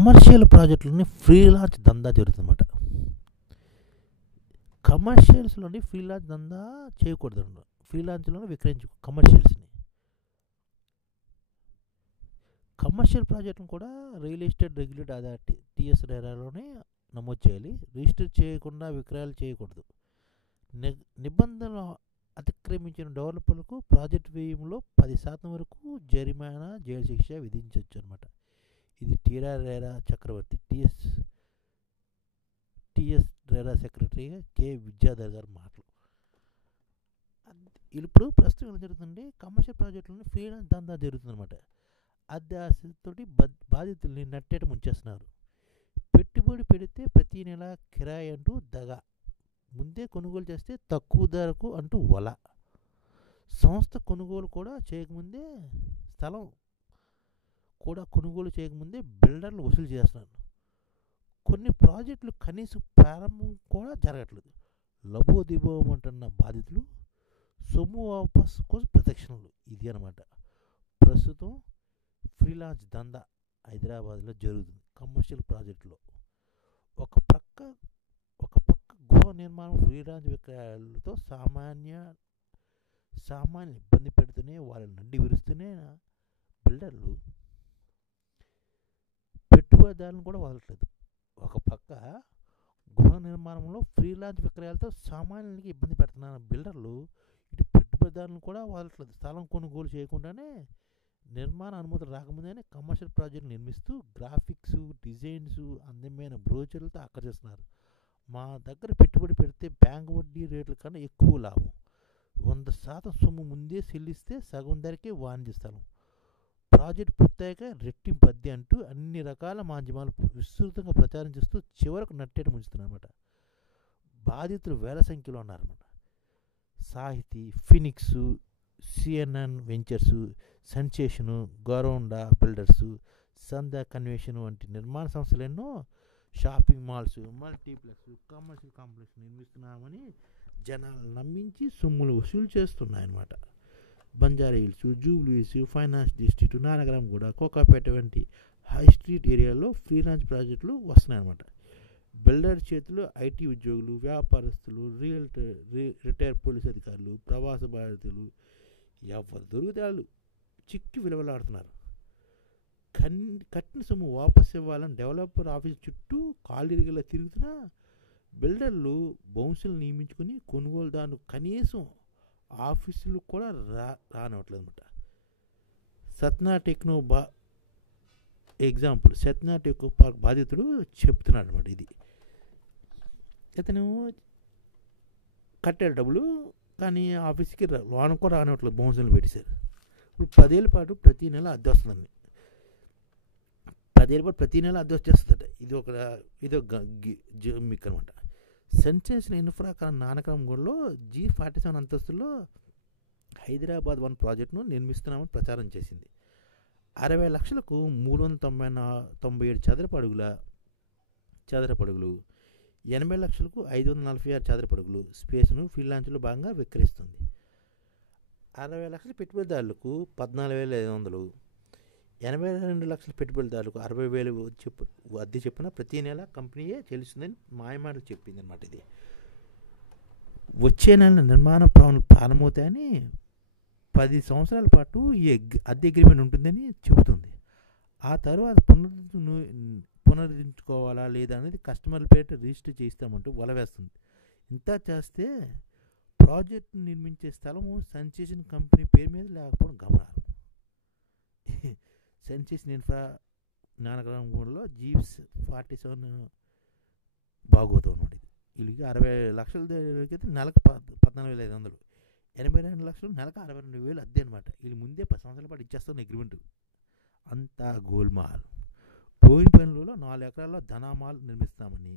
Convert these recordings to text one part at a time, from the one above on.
Commercial ప్రాజెక్టులోని freelance దందా జరుగుతుందన్నమాట. కమర్షియల్స్లోని freelance దందా చేయకూడదు. ఫ్రీలాన్స్లోనే కమర్షియల్స్ని కమర్షియల్ ప్రాజెక్టును కూడా real estate regulatory authority TS రేరాలోనే నమోదు చేయాలి. రిజిస్టర్ చేయకుండా విక్రయాలు చేయకూడదు. నిబంధనలు అతిక్రమించిన డెవలపర్లకు ప్రాజెక్ట్ వ్యయంలో 10% వరకు జరిమానా, జైలు శిక్ష విధించవచ్చు అనమాట. ఇది రేరా చక్రవర్తి టిఎస్ రేరా సెక్రటరీగా కె విద్యాధర్ గారి మాటలు. ఇప్పుడు ప్రస్తుతం ఏం జరుగుతుంది, కమర్షియల్ ప్రాజెక్టులని ఫ్రీలాన్స్ దందా జరుగుతుందన్నమాట. అద్దె ఆశతోటి బాధితుల్ని నట్టేట ముంచేస్తున్నారు. పెట్టుబడి పెడితే ప్రతి నెల కిరాయి అంటూ దగ, ముందే కొనుగోలు చేస్తే తక్కువ ధరకు అంటూ వల, సంస్థ కొనుగోలు కూడా చేయకముందే స్థలం కూడా కొనుగోలు చేయకముందే బిల్డర్లు వసూలు చేస్తున్నారు. కొన్ని ప్రాజెక్టులు కనీసం ప్రారంభం కూడా జరగట్లేదు. లబోదిబోమంటున్న బాధితులు సొమ్ము వాపస్ కోసం ప్రదక్షిణలు. ఇది అనమాట ప్రస్తుతం ఫ్రీలాన్స్ దందా హైదరాబాద్లో జరుగుతుంది. కమర్షియల్ ప్రాజెక్టులో ఒక పక్క గృహ నిర్మాణం ఫ్రీలాన్స్ విక్రయాలతో సామాన్య ఇబ్బంది పెడుతూనే వాళ్ళని నడ్డి విరుస్తూనే బిల్డర్లు పెట్టుబడిదారులను కూడా వదలట్లేదు. ఒక పక్క గృహ నిర్మాణంలో ఫ్రీలాన్స్ విక్రయాలతో సామాన్యులకి ఇబ్బంది పెడుతున్న బిల్డర్లు ఇటు పెట్టుబడిదారులను కూడా వదలట్లేదు. స్థలం కొనుగోలు చేయకుండానే నిర్మాణ అనుమతులు రాకముందే కమర్షియల్ ప్రాజెక్టులు నిర్మిస్తూ గ్రాఫిక్స్, డిజైన్స్, అందమైన బ్రోచర్లతో ఆకర్షిస్తున్నారు. మా దగ్గర పెట్టుబడి పెడితే బ్యాంక్ వడ్డీ రేట్ల కన్నా ఎక్కువ లాభం, 100% సొమ్ము ముందే చెల్లిస్తే సగం ధరకే వాణిజ్య స్థలం, ప్రాజెక్టు పూర్తయ్యాక రెట్టింపు అద్దె అంటూ అన్ని రకాల మాధ్యమాలు విస్తృతంగా ప్రచారం చేస్తూ చివరకు నట్టేట ముంచుతున్నారన్నమాట. బాధితులు వేల సంఖ్యలో ఉన్నారన్నమాట. Sahiti, Phoenix, CNN ventures, sensation, గోరౌండా బిల్డర్సు, సంధ్యా కన్వెన్షన్ వంటి నిర్మాణ సంస్థలు ఎన్నో shopping malls, multiplex, commercial complex నిర్మిస్తున్నామని జనాలు నమ్మించి సొమ్ములు వసూలు చేస్తున్నాయన్నమాట. Banjara Hills, Jubilee Hills, finance district, నానగరం కూడా, కోకాపేట వంటి హై స్ట్రీట్ ఏరియాలో ఫ్రీలాన్స్ ప్రాజెక్టులు వస్తున్నాయన్నమాట. బిల్డర్ చేతులు ఐటీ ఉద్యోగులు, వ్యాపారస్తులు, రిటైర్ పోలీస్ అధికారులు, ప్రవాస బాధితులు ఎవరు దొరికితే వాళ్ళు చిక్కి విలువలాడుతున్నారు. కట్టిన సొమ్ము వాపసు ఇవ్వాలని డెవలపర్ ఆఫీస్ చుట్టూ కాలిరిగలా తిరుగుతున్న బిల్డర్లు బౌన్సులు నియమించుకుని కొనుగోలుదారులు కనీసం ఆఫీసులు కూడా రానివ్వట్లేదు అనమాట. సత్నా టెక్నో పార్క్ బాధితుడు చెప్తున్నాడు అనమాట. ఇది ఇతను కట్టాడు డబ్బులు, కానీ ఆఫీస్కి లోన్ కూడా రానివ్వట్లేదు, బౌన్సులు పెట్టేశారు. ఇప్పుడు 10 ఏళ్ళ పాటు ప్రతి నెల అద్దె వస్తుందండి. 10 ఏళ్ళ పాటు ప్రతి నెల అద్దె వచ్చేస్తుందట. ఇది ఒక జిమ్మిక్ అనమాట. సెన్సేషన్ ఇన్ఫ్రా నానక్రమంలో G47 అంతస్తులో హైదరాబాద్ 1 ప్రాజెక్టును నిర్మిస్తున్నామని ప్రచారం చేసింది. 60 లక్షలకు 397 చదరపు అడుగులు, 80 లక్షలకు 546 చదరపు అడుగులు స్పేస్ను ఫ్రీలాన్స్లో భాగంగా విక్రయిస్తుంది. 60 లక్షల పెట్టుబడిదారులకు 14,500, 82 లక్షల పెట్టుబడిదారులకు 60,000 అద్దె చెప్పిన ప్రతి నెల కంపెనీయే చెల్లిస్తుందని మాయమాటలు చెప్పింది అనమాట. ఇది వచ్చే నెల నిర్మాణ పనులు ప్రారంభమవుతాయని 10 సంవత్సరాల పాటు ఈ అద్దె అగ్రిమెంట్ ఉంటుందని చెబుతుంది. ఆ తర్వాత పునరుద్ధరించుకోవాలా లేదా అనేది కస్టమర్ల పేరిట రిజిస్టర్ చేస్తామంటూ వలవేస్తుంది. ఇంత చేస్తే ప్రాజెక్టు నిర్మించే స్థలము సెన్సేషన్ కంపెనీ పేరు మీద లేకపోవడం గమనాలు. సెన్సేషన్ ఇన్ఫ్రా నానక్రమంలో G47 బాగోతాం అనమాట. వీళ్ళకి 60 లక్షల దగ్గరికి నెలకు 14,500, 82 లక్షలు నెలకు 62,000 అద్దె అనమాట. వీళ్ళు ముందే 10 సంవత్సరాల పాటు ఇచ్చేస్తున్న అగ్రిమెంట్. అంతా గోల్మాల్. బోయినపల్లిలో 4 ఎకరాల్లో ధనామాల్ నిర్మిస్తామని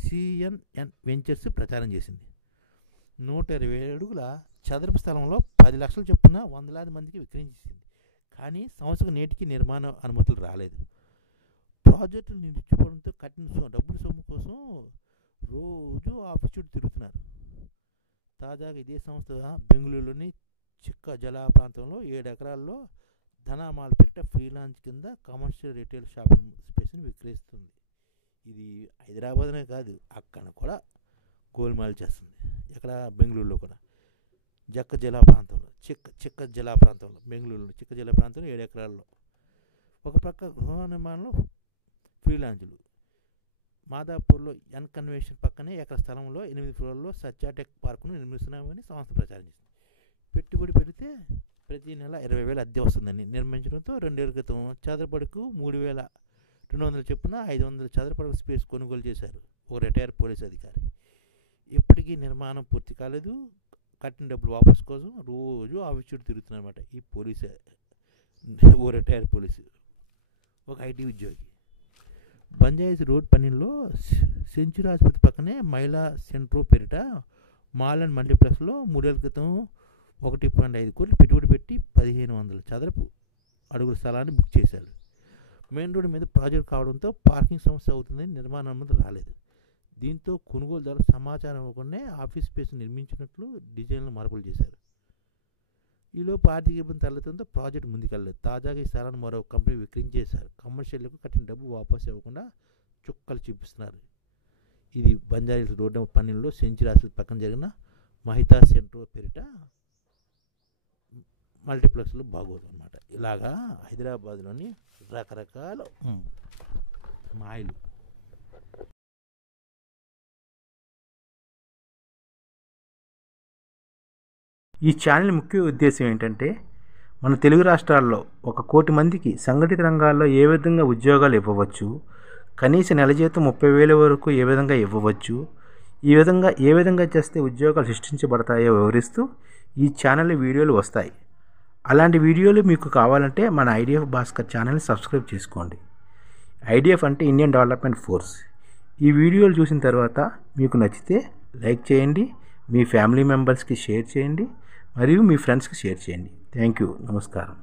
సిఎన్ఎన్ వెంచర్స్ ప్రచారం చేసింది. 120 అడుగుల చదరపు స్థలంలో 10 లక్షల చొప్పున 100,000 మందికి విక్రయించింది. కానీ సంవత్సరం నేటికి నిర్మాణ అనుమతులు రాలేదు. ప్రాజెక్టులు నిలిచిపోవడంతో కట్టిన డబ్బుల సొమ్ము కోసం రోజు ఆఫీస్ చుట్టూ తిరుగుతున్నారు. తాజాగా ఇదే సంస్థ బెంగళూరులోని చిక్క జల ప్రాంతంలో 7 ఎకరాల్లో ధనామాల్ పేరిట ఫ్రీలాన్స్ కింద కమర్షియల్ రిటైల్ షాపింగ్ స్పేస్ని విక్రయిస్తుంది. ఇది హైదరాబాద్నే కాదు, అక్కడ కూడా గోల్మాల్ చేస్తుంది. ఇక్కడ బెంగళూరులో కూడా చిక్క జిల్లా ప్రాంతంలో బెంగళూరులో చిక్క జిల్లా ప్రాంతంలో 7 ఎకరాల్లో. ఒక ప్రక్క గృహ నిర్మాణంలో ఫ్రీలాన్సులు. మాదాపూర్లో ఎన్ కన్వెన్షన్ పక్కనే ఎకర స్థలంలో 8 ఫ్లోర్లో సత్యాటెక్ పార్కును నిర్మిస్తున్నామని సంస్థ ప్రచారం చేసింది. పెట్టుబడి పెడితే ప్రతి నెల 20,000 అద్దె వస్తుందని నిర్మించడంతో 2 ఏళ్ల క్రితం చదరపడుకు 3,200 చొప్పున 500 చదరపడుకు స్పేస్ కొనుగోలు చేశారు ఒక రిటైర్ పోలీస్ అధికారి. ఇప్పటికీ నిర్మాణం పూర్తి కాలేదు. కట్టిన డబ్బులు వాపసు కోసం రోజు ఆఫీస్ చుట్టూ తిరుగుతున్నారన్నమాట ఈ పోలీసు. ఓ రిటైర్ పోలీసు, ఒక ఐటీ ఉద్యోగి. బంజాయిస్ రోడ్ పన్నెండులో సెంచురీ ఆసుపత్రి పక్కనే మహిళా సెంట్రో పేరిట మాల్ అండ్ మల్టీప్లెక్స్లో 3 ఏళ్ల క్రితం 1.5 కోట్లు పెట్టుబడి పెట్టి 1,500 చదరపు అడుగుల స్థలాన్ని బుక్ చేశారు. మెయిన్ రోడ్డు మీద ప్రాజెక్ట్ కావడంతో పార్కింగ్ సమస్య అవుతుందని నిర్మాణ అనుమతి రాలేదు. దీంతో కొనుగోలుదారులు సమాచారం ఇవ్వకుండా ఆఫీస్ స్పేస్ నిర్మించినట్లు డిజైన్లు మార్పులు చేశారు. ఈలోపు ఆర్థిక ఇబ్బంది తలెత్తడంతో ప్రాజెక్టు ముందుకెళ్ళలేదు. తాజాగా ఈ స్థలాన్ని మరో కంపెనీ విక్రయించేశారు. కమర్షియల్లకు కట్టిన డబ్బు వాపసు ఇవ్వకుండా చుక్కలు చూపిస్తున్నారు. ఇది బంజారా రోడ్డు 12లో సెంచురీ ఆసుపత్రి పక్కన జరిగిన మహిళా సెంట్రో పేరిట మల్టీప్లెక్స్లో బాగోదు అనమాట. ఇలాగా హైదరాబాద్లోని రకరకాల మాయలు. ఈ ఛానల్ ముఖ్య ఉద్దేశం ఏంటంటే మన తెలుగు రాష్ట్రాల్లో 1 కోటి మందికి సంఘటిత రంగాల్లో ఏ విధంగా ఉద్యోగాలు ఇవ్వవచ్చు, కనీస నెల జీతం 30,000 వరకు ఏ విధంగా ఇవ్వవచ్చు, ఏ విధంగా చేస్తే ఉద్యోగాలు సృష్టించబడతాయో వివరిస్తూ ఈ ఛానల్ వీడియోలు వస్తాయి. అలాంటి వీడియోలు మీకు కావాలంటే మన ఐడిఎఫ్ భాస్కర్ ఛానల్ని సబ్స్క్రైబ్ చేసుకోండి. ఐడిఎఫ్ అంటే ఇండియన్ డెవలప్మెంట్ ఫోర్స్. ఈ వీడియోలు చూసిన తర్వాత మీకు నచ్చితే లైక్ చేయండి, మీ ఫ్యామిలీ మెంబర్స్కి షేర్ చేయండి, మరియు మీ ఫ్రెండ్స్కి షేర్ చేయండి. Thank you. నమస్కారం.